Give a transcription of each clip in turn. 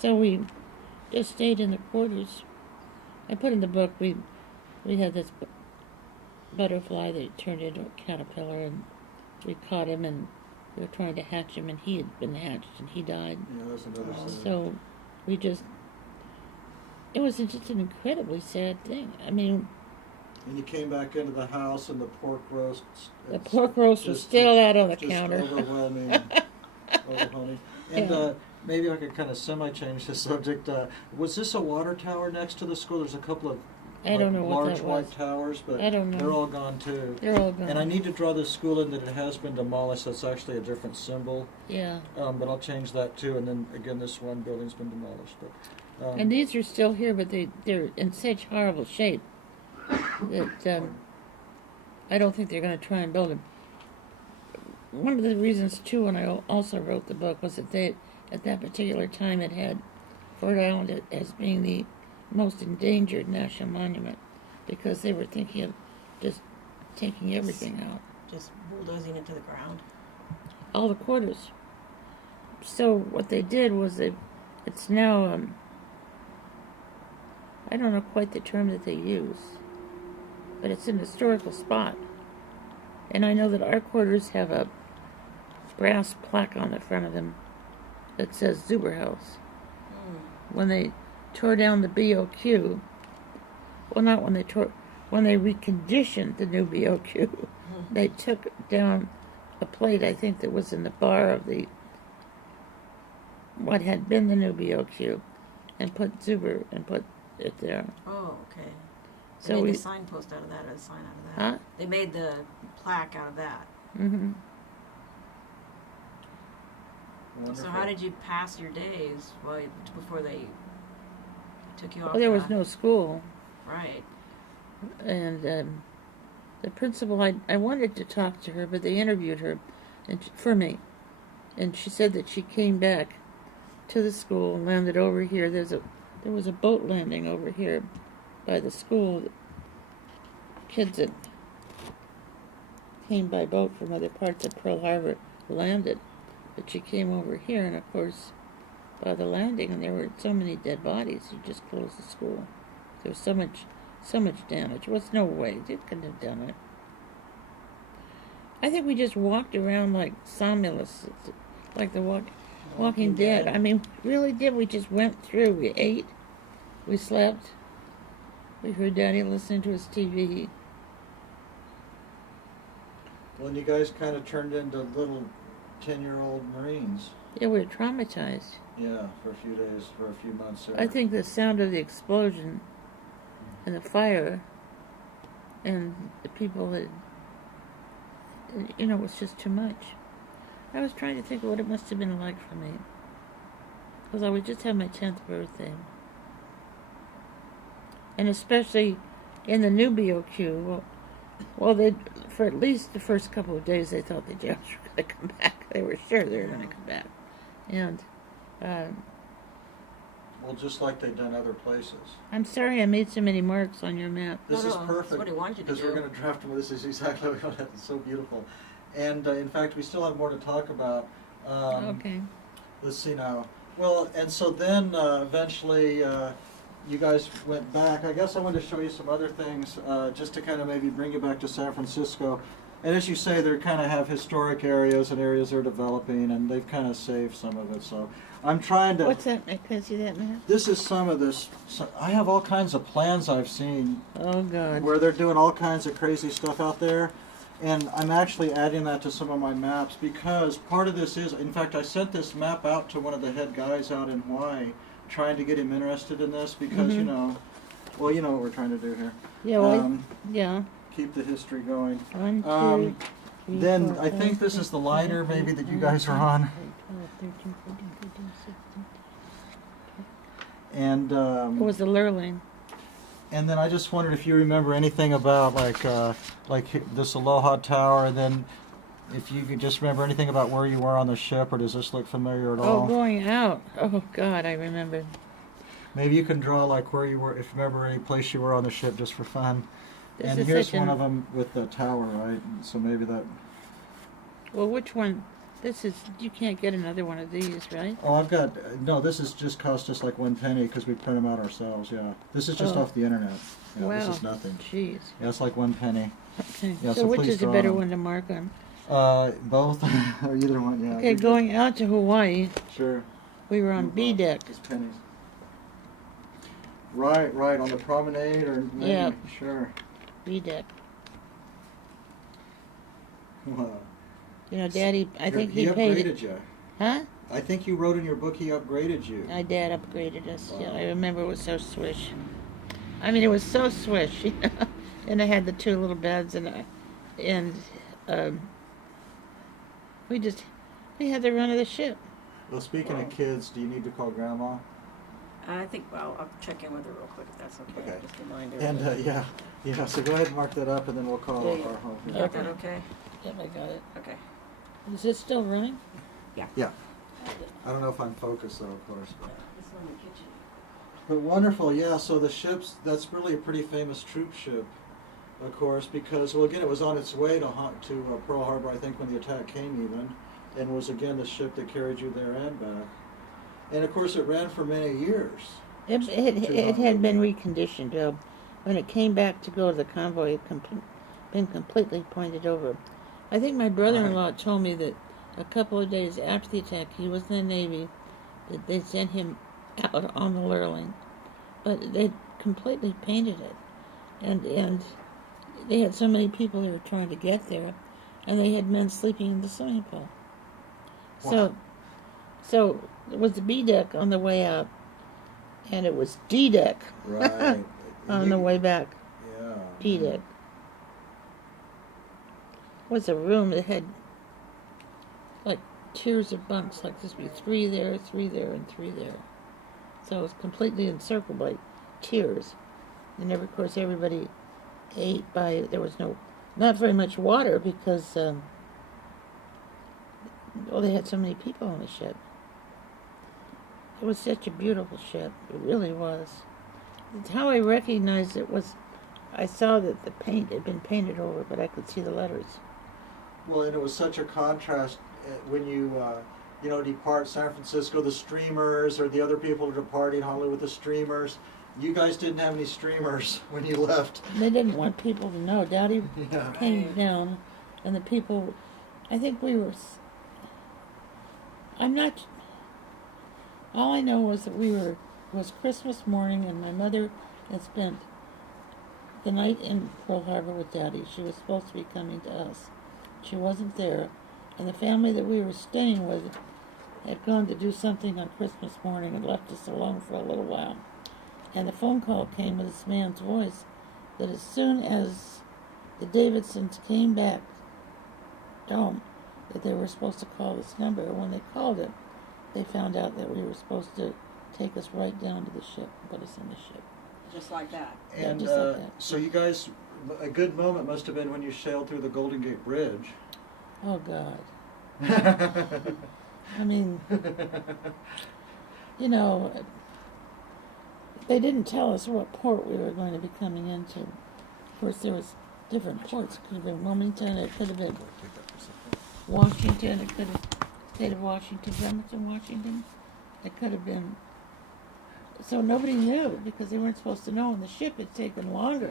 So we just stayed in the quarters. I put in the book, we had this butterfly that turned into a caterpillar, and we caught him, and we were trying to hatch him, and he had been hatched, and he died. Yeah, that's another story. So we just, it was just an incredibly sad thing. I mean, and you came back into the house, and the pork roast. The pork roast was still out on the counter. Just overwhelming. Overwhelming. And maybe I could kind of semi-change the subject. Was this a water tower next to the school? There's a couple of large white towers, but I don't know. They're all gone too. They're all gone. And I need to draw this school in that it has been demolished. That's actually a different symbol. Yeah. But I'll change that too. And then again, this one building's been demolished. But and these are still here, but they're in such horrible shape that I don't think they're going to try and build them. One of the reasons, too, when I also wrote the book, was that they, at that particular time, it had Ford Island as being the most endangered national monument, because they were thinking of just taking everything out. Just bulldozing it to the ground. All the quarters. So what they did was it's now, I don't know quite the term that they use, but it's an historical spot. And I know that our quarters have a brass plaque on the front of them that says Zuber House. When they tore down the BOQ, well, not when they reconditioned the new BOQ, they took down a plate, I think, that was in the bar of what had been the new BOQ, and put Zuber and put it there. Oh, okay. So they made the signpost out of that, or the sign out of that. Huh? They made the plaque out of that. Mm-hmm. wonderful. So how did you pass your days before they took you off? Well, there was no school. Right. And the principal, I wanted to talk to her, but they interviewed her for me. And she said that she came back to the school and landed over here. There was a boat landing over here by the school. Kids that came by boat from other parts of Pearl Harbor landed. But she came over here, and of course, by the landing, and there were so many dead bodies, you just closed the school. There was so much damage. There was no way. They couldn't have done it. I think we just walked around like somnambulists, like the Walking Dead. I mean, really did. We just went through. We ate. We slept. We heard Daddy listening to his TV. Well, and you guys kind of turned into little 10-year-old Marines. Yeah, we were traumatized. Yeah, for a few days, for a few months there. I think the sound of the explosion and the fire and the people that, was just too much. I was trying to think of what it must have been like for me. Because I would just have my 10th birthday. And especially in the new BOQ, well, for at least the first couple of days, they thought the Japs were going to come back. They were sure they were going to come back. And, well, just like they've done other places. I'm sorry I made so many marks on your map. This is perfect. That's what he wanted you to do. Because we're going to draft them. This is exactly what it's so beautiful. And, in fact, we still have more to talk about. Okay. Let's see now. Well, and so then eventually you guys went back. I guess I wanted to show you some other things just to kind of maybe bring you back to San Francisco. And as you say, they kind of have historic areas and areas they're developing, and they've kind of saved some of it. So I'm trying to... What's that? Can I see that map? This is some of this. So I have all kinds of plans I've seen. Oh, God. Where they're doing all kinds of crazy stuff out there. And I'm actually adding that to some of my maps because part of this is, in fact, I sent this map out to one of the head guys out in Hawaii, trying to get him interested in this because, you know what we're trying to do here. Yeah, well, yeah. Keep the history going. 1, 2, 3, Then 4, I think 5, this 6, is the liner 7, maybe that you 8, guys are 9, on. 10, 12, 13, 14, 15, 16. And It was the Lurling. and then I just wondered if you remember anything about like this Aloha Tower, and then if you could just remember anything about where you were on the ship, or does this look familiar at all? Oh, going out. Oh, God, I remember. Maybe you can draw like where you were, if you remember any place you were on the ship, just for fun. This And is here's such one of them with the tower, right? So maybe that. Well, which one? This is, you can't get another one of these, right? Oh, I've got, no, this is just cost us like 1 penny because we print them out ourselves, yeah. This is just Oh. off the internet. Yeah, Wow. This is nothing. Jeez. Yeah, it's like 1 penny. Okay. Yeah, so so which please is the draw better them. one to mark on? Both, or either one, yeah. Okay, going out to Hawaii, Sure. we were on B deck. Just pennies. Right, on the promenade or maybe, Yeah. sure. B deck. Wow. You know, Daddy, I think He he paid upgraded it. you. Huh? I think you wrote in your book he upgraded you. My dad upgraded us. Yeah, Wow. I remember it was so swish. I mean, it was so swish. You know? And I had the 2 little beds, and we had the run of the ship. Well, speaking of kids, do you need to call Grandma? I think, well, I'll check in with her real quick if that's okay. Okay. Just remind her. And yeah. So go ahead and mark that up, and then we'll call Yeah, our yeah. home. You Yeah. got that okay? Yep, I got it. Okay. Is it still running? Yeah. I don't know if I'm focused though, of course. This is in the kitchen. But wonderful, yeah. So the ship's, that's really a pretty famous troop ship, of course, because, well, again, it was on its way to Pearl Harbor, I think, when the attack came even, and was again the ship that carried you there and back. And of course, it ran for many years. It had been reconditioned. When it came back to go to the convoy, it been completely pointed over. I think my brother-in-law told me that a couple of days after the attack, he was in the Navy, that they sent him out on the Lurling, but they completely painted it, and they had so many people who were trying to get there, and they had men sleeping in the swimming pool. Wow. So it was the B deck on the way out, and it was D deck Right. on the way back. Yeah. D deck was a room that had like tiers of bunks, like this would be 3 there, 3 there, and 3 there. So it was completely encircled by tiers. And of course everybody ate by, there was not very much water because, they had so many people on the ship. It was such a beautiful ship. It really was. It's how I recognized it was, I saw that the paint had been painted over, but I could see the letters. Well, and it was such a contrast when you, depart San Francisco, the streamers, or the other people departing Hollywood, the streamers. You guys didn't have any streamers when you left. They didn't want people to know. Daddy Yeah. came down, and the people, I think we were, all I know was that it was Christmas morning, and my mother had spent the night in Pearl Harbor with Daddy. She was supposed to be coming to us. She wasn't there, and the family that we were staying with had gone to do something on Christmas morning and left us alone for a little while. And the phone call came with this man's voice that as soon as the Davidsons came back home, that they were supposed to call this number. When they called it, they found out that we were supposed to take us right down to the ship and put us in the ship. Just like that. Yeah, And just like that. so you guys, a good moment must have been when you sailed through the Golden Gate Bridge. Oh, God. I mean, they didn't tell us what port we were going to be coming into. Of course, there was different ports. It could have been Wilmington, it could have been Washington, it could have State of Washington, Bremerton, Washington. It could have been. So nobody knew because they weren't supposed to know, and the ship had taken longer.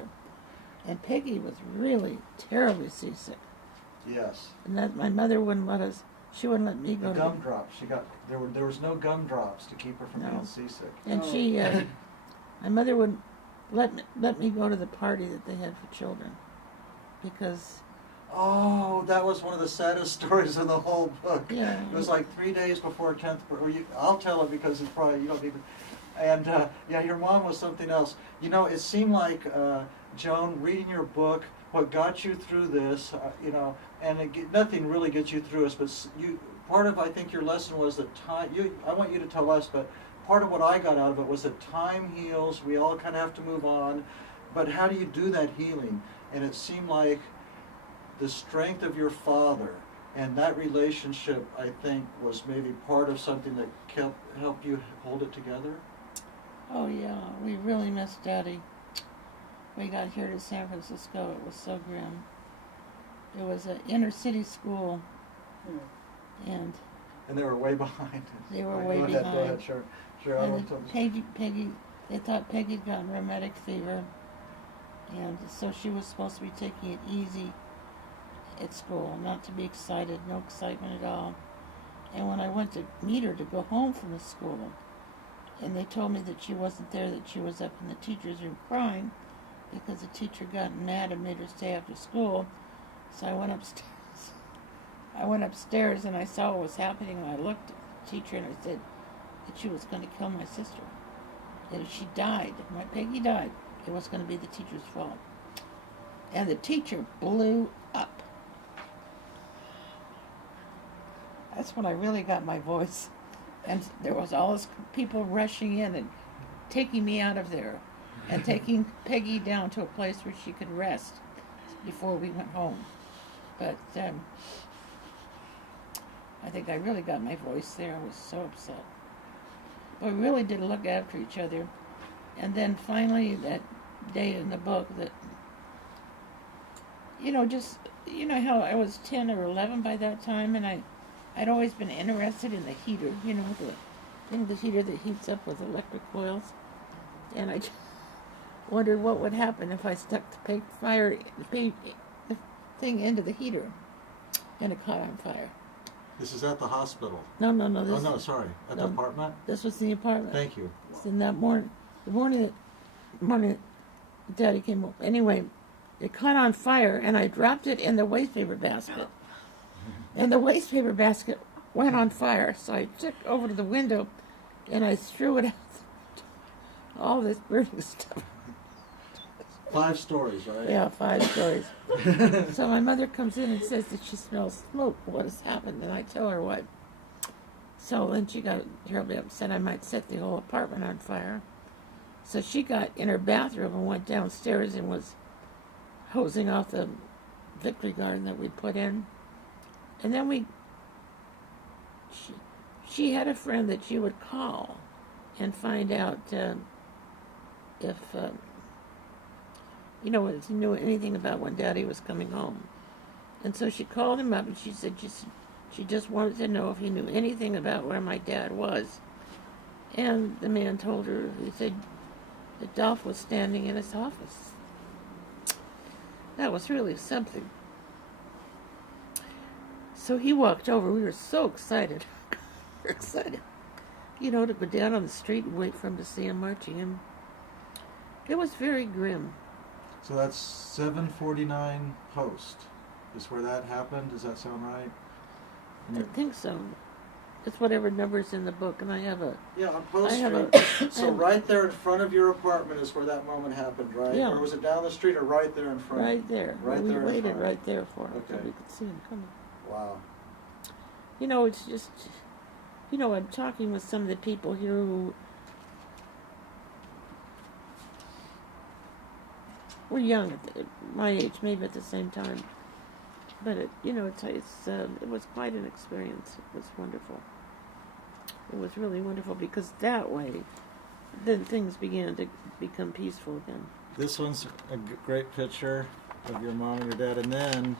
And Peggy was really terribly seasick. Yes. And that my mother wouldn't let us. She wouldn't let me The go to. gumdrops. There was no gumdrops to keep her from No. being seasick. And she, my mother wouldn't let me go to the party that they had for children, because Oh, that was one of the saddest stories in the whole book. Yeah. It was like 3 days before 10th. I'll tell it because it's probably you don't even. And your mom was something else. It seemed like Joan, reading your book, what got you through this, and nothing really gets you through this, but part of I think your lesson was that time. I want you to tell us, but part of what I got out of it was that time heals. We all kind of have to move on, but how do you do that healing? And it seemed like the strength of your father and that relationship, I think, was maybe part of something that helped you hold it together. oh yeah, we really missed Daddy. We got here to San Francisco. It was so grim. It was an inner city school, And And they were way behind. they were Right, way go behind. Ahead, go ahead, sure. Sure, I And won't tell Peggy, they thought Peggy'd gotten rheumatic fever, and so she was supposed to be taking it easy at school, not to be excited, no excitement at all. And when I went to meet her to go home from the school, and they told me that she wasn't there, that she was up in the teacher's room crying because the teacher got mad and made her stay after school. So I went upstairs. And I saw what was happening, and I looked at the teacher and I said that she was going to kill my sister. That if she died, if my Peggy died, it was going to be the teacher's fault. And the teacher blew up. That's when I really got my voice. And there was all this people rushing in and taking me out of there and taking Peggy down to a place where she could rest before we went home. But I think I really got my voice there. I was so upset. But we really did look after each other. And then finally that day in the book that, how I was 10 or 11 by that time, and I'd always been interested in the heater, the heater that heats up with electric coils. And I just wondered what would happen if I stuck the thing into the heater and it caught on fire. This is at the hospital. No. Sorry. At the apartment? This was the apartment. Thank you. In that morning, the morning that Daddy came home. Anyway, it caught on fire, and I dropped it in the wastepaper basket. And the wastepaper basket went on fire, so I took over to the window, and I threw it out. All this burning stuff. 5 stories, right? Yeah, 5 stories. So my mother comes in and says that she smells smoke. What has happened? And I tell her what. So then she got terribly upset I might set the whole apartment on fire. So she got in her bathroom and went downstairs and was hosing off the Victory Garden that we put in. And then she had a friend that she would call and find out if he knew anything about when Daddy was coming home. And so she called him up and she said she just wanted to know if he knew anything about where my dad was. And the man told her, he said that Dolph was standing in his office. That was really something. So he walked over. We were so excited. We were excited. To go down on the street and wait for him to see him marching in. It was very grim. So that's 749 Post is where that happened. Does that sound right? I think so. It's whatever number's in the book, and I have a... Yeah, on Post I have Street. So right there in front of your apartment is where that moment happened, right? Yeah. Or was it down the street or right there in front? Right there. Right we there in waited front. right there for him so Okay. we could see him coming. Wow. It's just... I'm talking with some of the people here who were young at my age, maybe at the same time. But it was quite an experience. It was wonderful. It was really wonderful because that way, then things began to become peaceful again. This one's a great picture of your mom and your dad, and then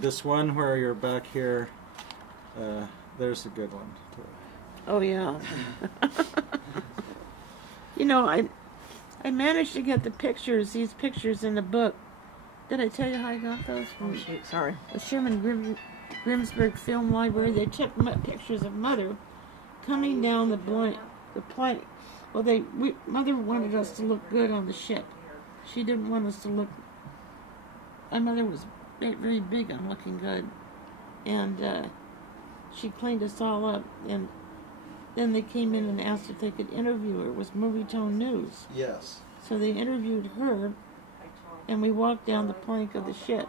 this one where you're back here. There's a good one. Oh yeah. I managed to get these pictures in the book. Did I tell you how I got those? Oh, shoot, sorry. The Sherman Grimsburg Film Library. They took pictures of Mother coming down the plank. Well, Mother wanted us to look good on the ship. She didn't want us to look. My mother was very big on looking good, and she cleaned us all up. And then they came in and asked if they could interview her. It was Movie Tone News. Yes. So they interviewed her, and we walked down the plank of the ship.